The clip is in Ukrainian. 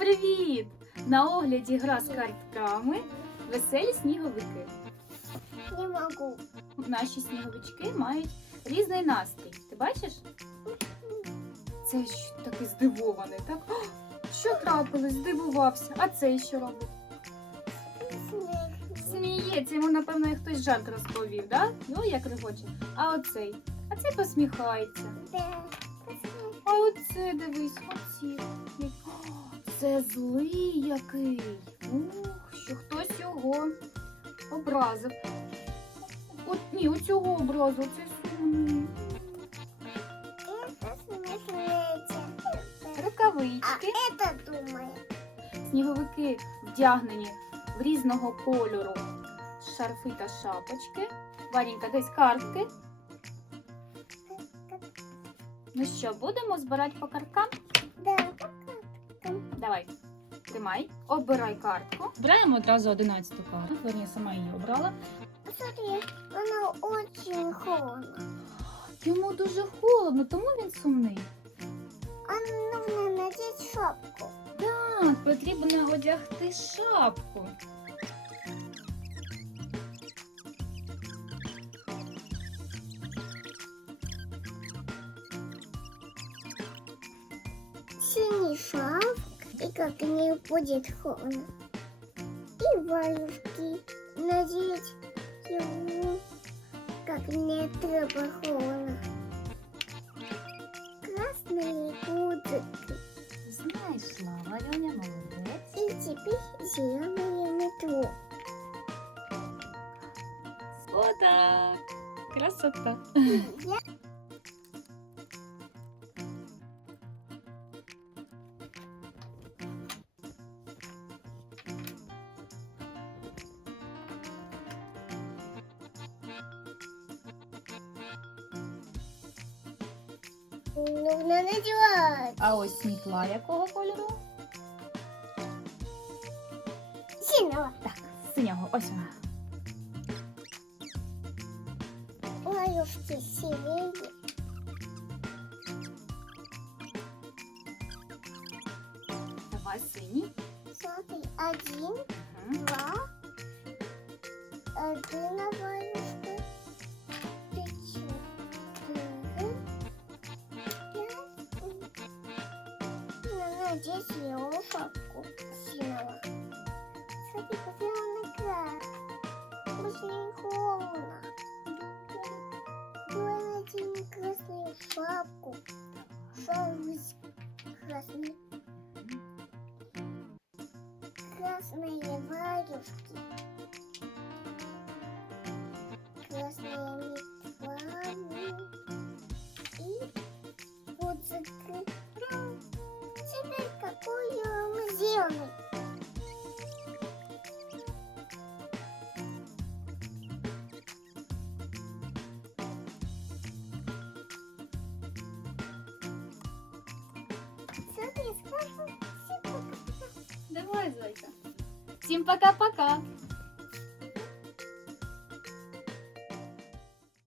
Привіт! На огляді гра з картками веселі сніговики. Не могу. Наші сніговички мають різний настрій. Ти бачиш? Це ж такий здивований, так? О, що трапилось? Здивувався. А цей що робить? Сміється, йому, напевно, хтось жарт розповів, да? Ну, як регоче. А оцей? А цей посміхається. А оце дивись, оці. О, Це злий який. Ух, що хтось його образив. От ні, оцього образу, це сумний. Смеется. А Рукавички. это думает. Сніговики вдягнені в різного кольору шарфи та шапочки. Варінька, десь картки. Ну що, будемо збирати по карткам? Да. Давай, тримай, обирай картку. Збираємо одразу 11 карту. Верні, сама її обрала. Смотри, она очень холодно. Йому дуже холодно, тому він сумний. А нужно надеть шапку. Так, потрібно одягти шапку. Синий шапк. И как не будет холодно. И варежки надеть ему, как не треба холодно. Красные гудзики. Знайшла, Варюня, молодець. И теперь зеленое метро. Отак. Красота. Я нужно надевать А ось мітла якого кольору? синего. Так, синього, ось вона. Варежки синие. Давай синій. Смотри, один, Мгм. два, одна варежка, Надо надеть его синего. Смотри, какая он играет. Очень холодно. Давай наденем красную шапку. Шапку красный. Красные варежки. Давай, зайка. Всім пока-пока.